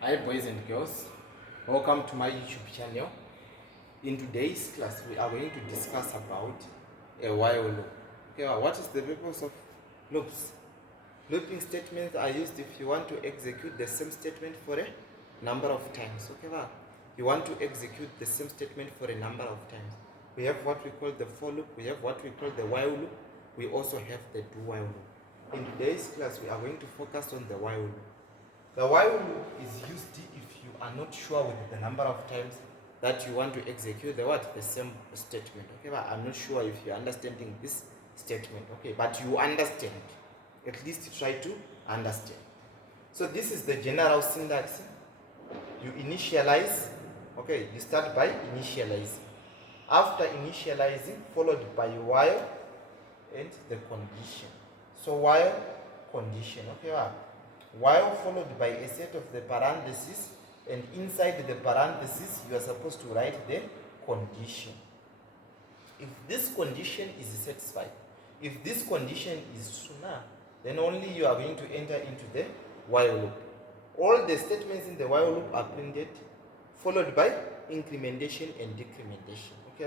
Hi boys and girls, welcome to my YouTube channel. In today's class, we are going to discuss about a while loop. Okay, what is the purpose of loops? Looping statements are used if you want to execute the same statement for a number of times. Okay, you want to execute the same statement for a number of times. We have what we call the for loop, we have what we call the while loop, we also have the do while loop. In today's class, we are going to focus on the while loop. The while loop is used if you are not sure with the number of times that you want to execute the same statement. Okay, but I'm not sure if you're understanding this statement. Okay, but you understand. At least try to understand. So this is the general syntax. You initialize. Okay, you start by initializing. After initializing, followed by while and the condition. So while condition. Okay, while followed by a set of the parentheses, and inside the parentheses you are supposed to write the condition. If this condition is satisfied, if this condition is true now, then only you are going to enter into the while loop. All the statements in the while loop are printed, followed by incrementation and decrementation. Okay,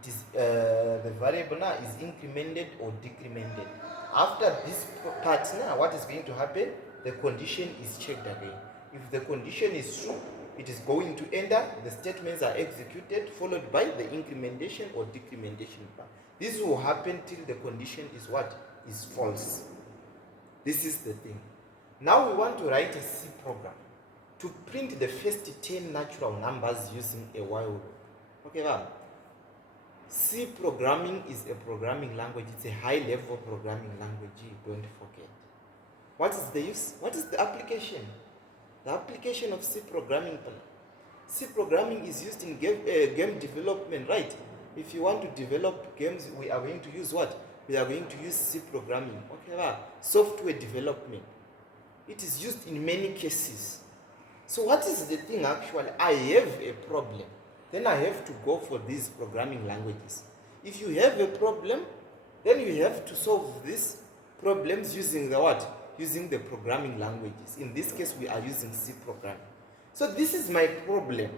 it is the variable now is incremented or decremented. After this part now, what is going to happen? The condition is checked again. If the condition is true, it is going to enter, the statements are executed, followed by the incrementation or decrementation part. This will happen till the condition is what? Is false. This is the thing. Now we want to write a C program to print the first 10 natural numbers using a while loop. Okay, C programming is a programming language. It's a high-level programming language. Don't forget. What is the use? What is the application? The application of C programming. C programming is used in game development, right? If you want to develop games, we are going to use what? We are going to use C programming. Okay, software development. It is used in many cases. So what is the thing actually? I have a problem. Then I have to go for these programming languages. If you have a problem, then you have to solve these problems using the what? Using the programming languages. In this case, we are using C programming. So this is my problem.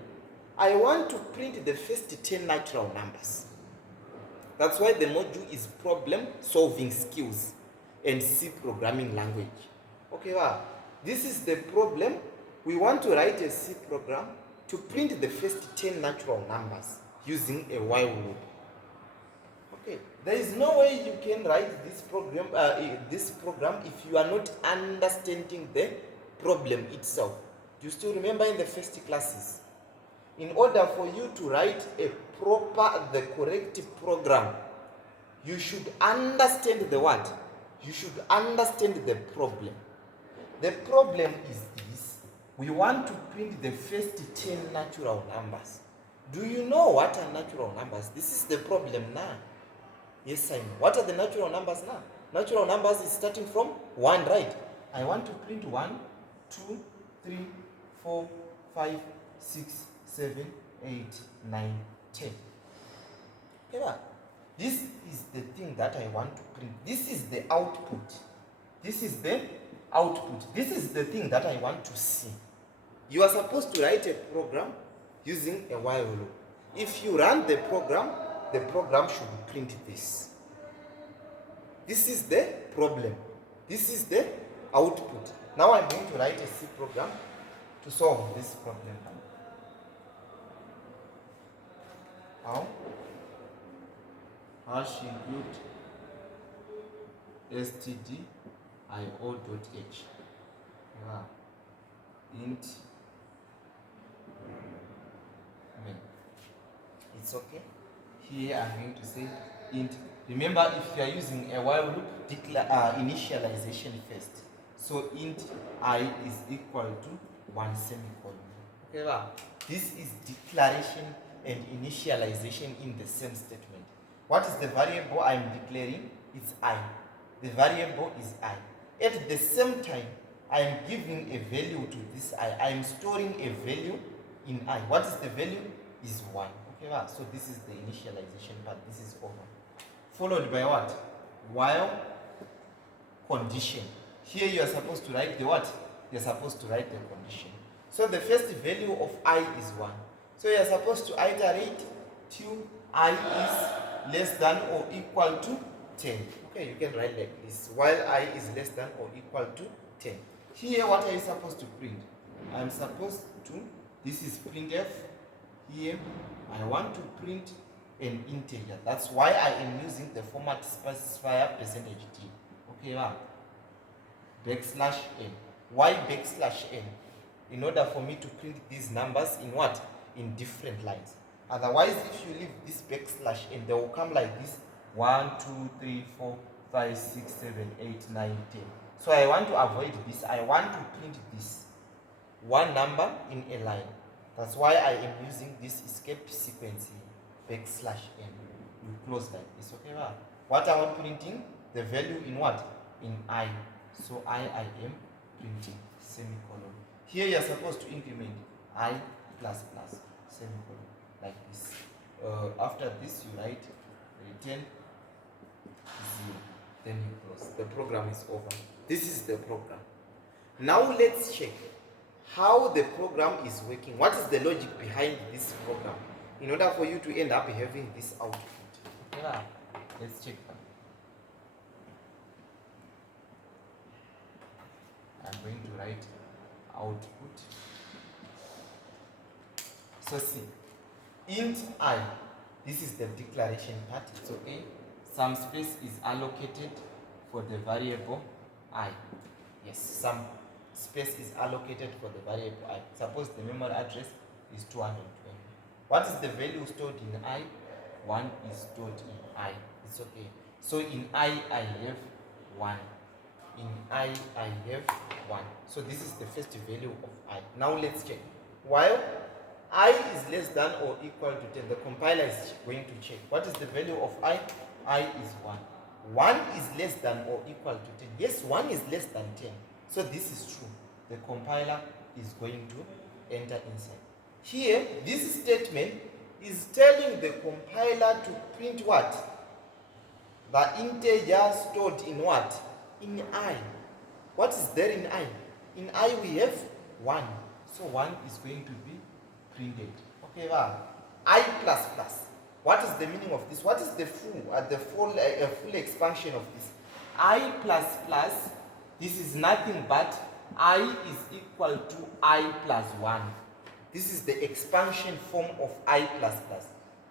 I want to print the first 10 natural numbers. That's why the module is problem solving skills and C programming language. Okay, this is the problem. We want to write a C program to print the first 10 natural numbers using a while loop. Okay, there is no way you can write this program if you are not understanding the problem itself. Do you still remember in the first classes? In order for you to write the correct program, you should understand the what? You should understand the problem. The problem is this. We want to print the first 10 natural numbers. Do you know what are natural numbers? This is the problem now. Yes, I know. What are the natural numbers now? Natural numbers is starting from 1, right? I want to print 1, 2, 3, 4, 5, 6, 7, 8, 9, 10. Okay, this is the thing that I want to print. This is the output. This is the output. This is the thing that I want to see. You are supposed to write a program using a while loop. If you run the program should print this. This is the problem. This is the output. Now I'm going to write a C program to solve this problem. How? Hash include stdio.h. Int main. It's okay. Here I'm going to say int. Remember, if you are using a while loop, initialization first. So int I is equal to 1 semicolon. Okay, this is declaration and initialization in the same statement. What is the variable I'm declaring? It's I. The variable is I. At the same time, I am giving a value to this I. I am storing a value in I. What is the value? Is 1. Okay, so this is the initialization part. This is over. Followed by what? While condition. Here you are supposed to write the what? You are supposed to write the condition. So the first value of I is 1. So you are supposed to iterate till I is less than or equal to 10. Okay, you can write like this, while I is less than or equal to 10. Here, what are you supposed to print? I'm supposed to, this is printf. Here, I want to print an integer. That's why I am using the format specifier %t. Okay, \n. Why \n? In order for me to print these numbers in what? In different lines. Otherwise, if you leave this \n, they will come like this: 1, 2, 3, 4, 5, 6, 7, 8, 9, 10. So I want to avoid this. I want to print this one number in a line. That's why I am using this escape sequence here, \n. You close like this, okay? What I want printing? The value in what? In I. So I am printing semicolon. Here you are supposed to increment I plus plus semicolon like this. After this you write return 0. Then you close. The program is over. This is the program. Now let's check how the program is working. What is the logic behind this program in order for you to end up having this output? Yeah, let's check that. I'm going to write output. So see, int I, this is the declaration part, it's okay. Some space is allocated for the variable I. Yes, some space is allocated for the variable I. Suppose the memory address is 220. What is the value stored in I? 1 is stored in I. It's okay. So in I have 1. In I have 1. So this is the first value of I. Now let's check. While I is less than or equal to 10, the compiler is going to check. What is the value of I? I is 1. 1 is less than or equal to 10. Yes, 1 is less than 10. So this is true. The compiler is going to enter inside. Here, this statement is telling the compiler to print what? The integer stored in what? In I. What is there in I? In I we have 1. So 1 is going to be printed. Okay, I plus plus. What is the meaning of this? What is the full expansion of this? I plus plus, this is nothing but I is equal to I plus 1. This is the expansion form of I plus plus.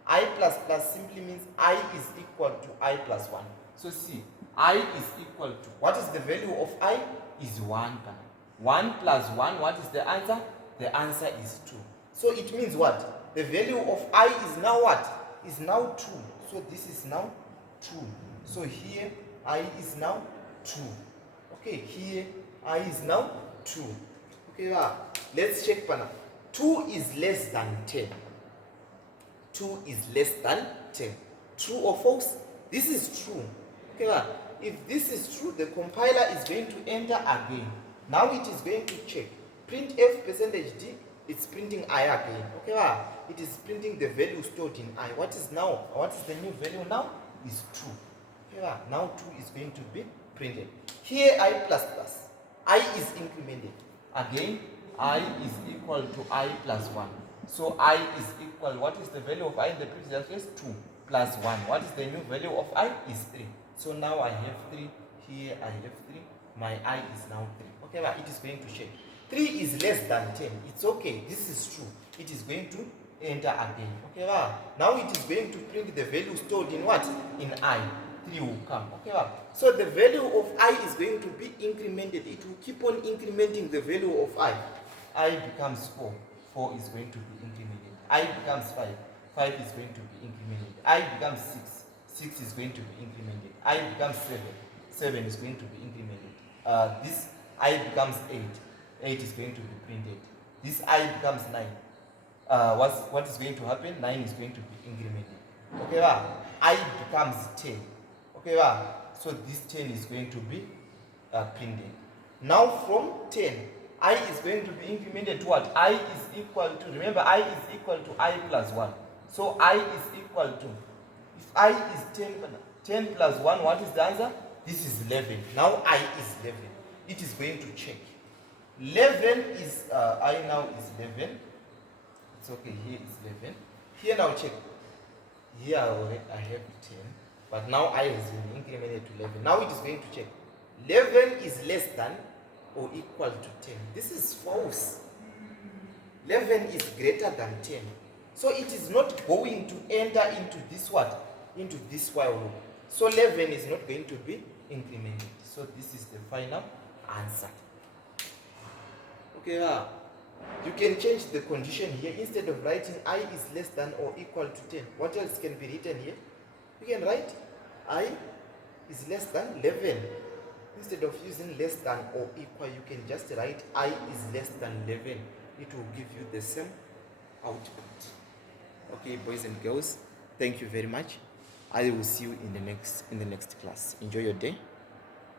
I plus plus simply means I is equal to I plus 1. So see, I is equal to, what is the value of I? Is 1. 1 plus 1, what is the answer? The answer is 2. So it means what? The value of I is now what? Is now 2. So this is now 2. So here I is now 2. Okay, here I is now 2. Okay, let's check now. 2 is less than 10. 2 is less than 10. True or false? This is true. Okay, if this is true, the compiler is going to enter again. Now it is going to check. Printf %d, it's printing I again. Okay, it is printing the value stored in I. What is now? What is the new value now? Is 2. Okay, now 2 is going to be printed. Here I plus plus. I is incremented. Again, I is equal to I plus 1. So I is equal, what is the value of I in the previous case? 2 plus 1. What is the new value of I? Is 3. So now I have 3. Here I have 3. My I is now 3. Okay, it is going to check. 3 is less than 10. It's okay. This is true. It is going to enter again. Okay, now it is going to print the value stored in what? In I. 3 will come. Okay, so the value of I is going to be incremented. It will keep on incrementing the value of I. I becomes 4. 4 is going to be incremented. I becomes 5. 5 is going to be incremented. I becomes 6. 6 is going to be incremented. I becomes 7. 7 is going to be incremented. This I becomes 8. 8 is going to be printed. This I becomes 9. What is going to happen? 9 is going to be incremented. Okay, I becomes 10. Okay, so this 10 is going to be printed. Now from 10, I is going to be incremented to what? I is equal to, remember I is equal to I plus 1. So I is equal to, if I is 10 plus 1, what is the answer? This is 11. Now I is 11. It is going to check. 11 is, I now is 11. It's okay, here is 11. Here now check. Here I have 10. But now I has been incremented to 11. Now it is going to check. 11 is less than or equal to 10. This is false. 11 is greater than 10. So it is not going to enter into this what? Into this while loop. So 11 is not going to be incremented. So this is the final answer. Okay, you can change the condition here. Instead of writing I is less than or equal to 10, what else can be written here? You can write I is less than 11. Instead of using less than or equal, you can just write I is less than 11. It will give you the same output. Okay, boys and girls, thank you very much. I will see you in the next class. Enjoy your day.